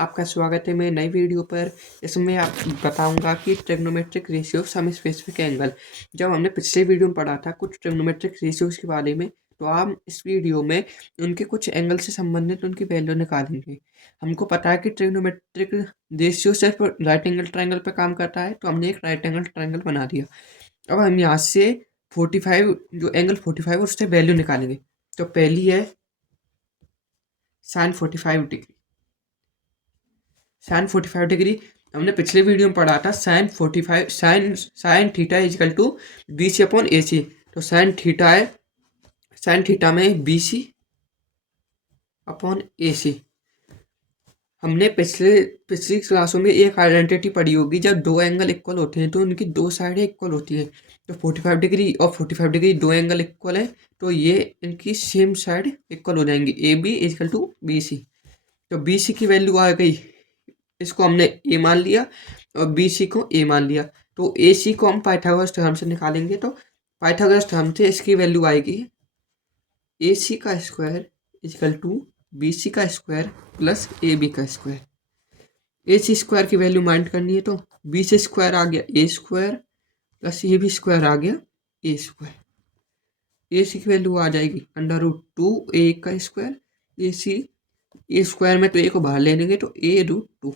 आपका स्वागत है मेरे नई वीडियो पर। इसमें आप बताऊंगा कि trigonometric ratio some specific angle. जब हमने पिछले वीडियो में पढ़ा था कुछ ट्रिग्नोमेट्रिक रेशियोज के बारे में, तो आप इस वीडियो में उनके कुछ एंगल से संबंधित उनकी वैल्यू निकालेंगे। हमको पता है कि ट्रिग्नोमेट्रिक रेशियो सिर्फ राइट एंगल ट्रायंगल पर काम करता है, तो हमने एक राइट एंगल ट्रायंगल बना दिया। अब हम यहाँ से 45 जो एंगल 45 उससे वैल्यू निकालेंगे। तो पहली है साइन 45 डिग्री। साइन 45 डिग्री हमने पिछले वीडियो में पढ़ा था। Sine theta equal to B C upon A C. तो साइन थीटा है, साइन थीटा में B C upon A C. हमने पिछली क्लासों में एक आइडेंटिटी पढ़ी होगी, जब दो एंगल इक्वल होते हैं तो उनकी दो साइडें इक्वल होती है। तो 45 डिग्री और 45 डिग्री दो एंगल इक्वल है, तो ये इनकी सेम साइड इक्वल हो जाएंगी। A B equal to B C. तो बी सी की वैल्यू आ गई, इसको हमने ए मान लिया और बी सी को ए मान लिया। तो ए सी को हम पाइथागोरस थ्योरम से निकालेंगे। तो पाइथागोरस थ्योरम से इसकी वैल्यू आएगी ए सी का square equal to B C का स्क्वायर प्लस ए बी का स्क्वायर। ए सी स्क्वायर की वैल्यू माइंड करनी है, तो बी सी स्क्वायर आ गया A square plus A B square आ गया ए स्क्वायर। ए सी की वैल्यू आ जाएगी अंडर रूट टू ए का square. A C A square में तो ए को बाहर ले लेंगे, तो ए रूट टू,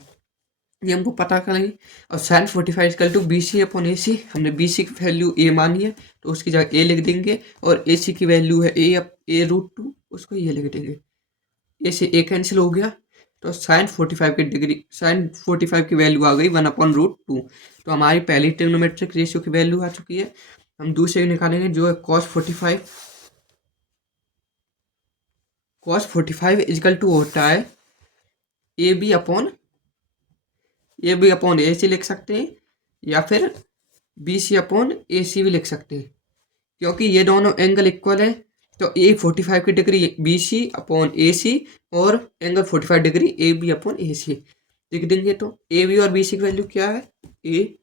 ये हमको पता करेंगे। और sine 45 equal to B C upon A C. हमने बी सी की वैल्यू ए मानी है, तो उसकी जगह ए लिख देंगे। और ए सी की वैल्यू है ए रूट टू, उसको ये लिख देंगे। ए से ए कैंसिल हो गया, तो साइन 45 की वैल्यू आ गई 1 अपॉन रूट टू। तो हमारी पहली ट्रिग्नोमेट्रिक रेशियो की वैल्यू आ चुकी है। हम दूसरे निकालेंगे जो है कॉस 45। कॉस 45 इजकल टू होता है A B upon A C लिख सकते हैं, या फिर बी सी अपॉन ए सी भी लिख सकते हैं, क्योंकि ये दोनों एंगल इक्वल है। तो ए 45 की degree B C upon A C और angle 45 degree A B upon A C लिख देंगे। तो ए बी और बी सी की वैल्यू क्या है, ए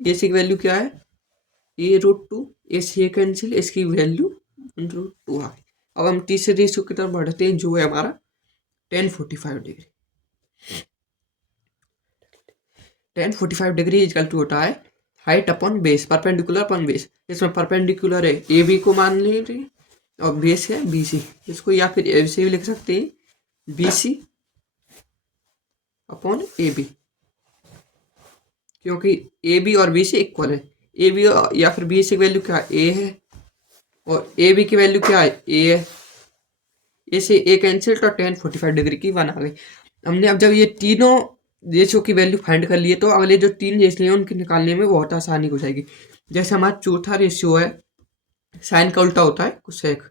सी की वैल्यू क्या है ए रूट टू। ए सी ए कैंसिल, इसकी वैल्यू रूट टू आ गई। अब हम तीसरे रेशियो की तरफ बढ़ते हैं, जो है हमारा tan 45 degree. tan 45 degree equal to होता है height upon base, perpendicular upon base. इसमें परपेंडिकुलर है ए बी को मान लीजिए और बेस है बी सी। इसको या फिर ऐसे भी लिख सकते हैं B C upon A B, क्योंकि ए बी और बी सी इक्वल है। ए बी या फिर बी सी की वैल्यू क्या है ए है, और ए बी की वैल्यू क्या है ए है। ए से ए कैंसिल, तो tan 45 डिग्री की 1 आ गई। हमने अब जब ये तीनों रेशियो की वैल्यू फाइंड कर लिए, तो अगले जो तीन रेशियो हैं उनके निकालने में बहुत आसानी हो जाएगी। जैसे हमारा चौथा रेशियो है, साइन का उल्टा होता है cosec.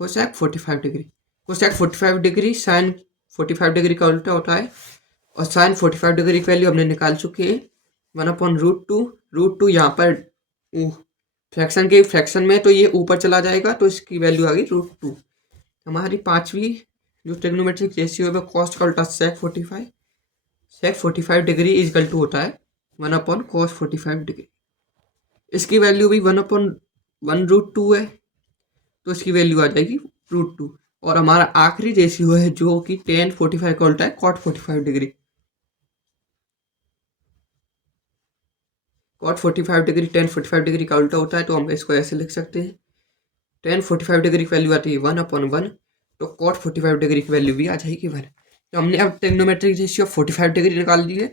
Cosec 45 degree, cosec 45 degree sine 45 degree का उल्टा होता है। और साइन 45 डिग्री की वैल्यू हमने निकाल चुके हैं 1 upon root two. Root two यहाँ पर फ्रैक्शन में तो ये ऊपर चला जाएगा, तो इसकी वैल्यू आ गई रूट टू। हमारी पांचवी जो ट्रिग्नोमेट्रिक रेशियो है, कॉस का उल्टा सेक 45। सेक 45 डिग्री इजकल टू होता है 1 अपॉन कॉस 45 डिग्री। इसकी वैल्यू भी 1 अपॉन 1 रूट टू है, तो इसकी वैल्यू आ जाएगी रूट टू। और हमारा आखिरी रेशियो है जो कि tan 45 का उल्टा है cot 45 degree. Cot 45 degree tan 45 degree का उल्टा होता है, तो हम इसको ऐसे लिख सकते हैं tan 45 डिग्री की वैल्यू आती है 1 अपॉन 1, तो कॉट 45 डिग्री की वैल्यू भी आ जाएगी 1। तो हमने अब ट्रिग्नोमेट्रिक रेशियो 45 डिग्री निकाल ली है।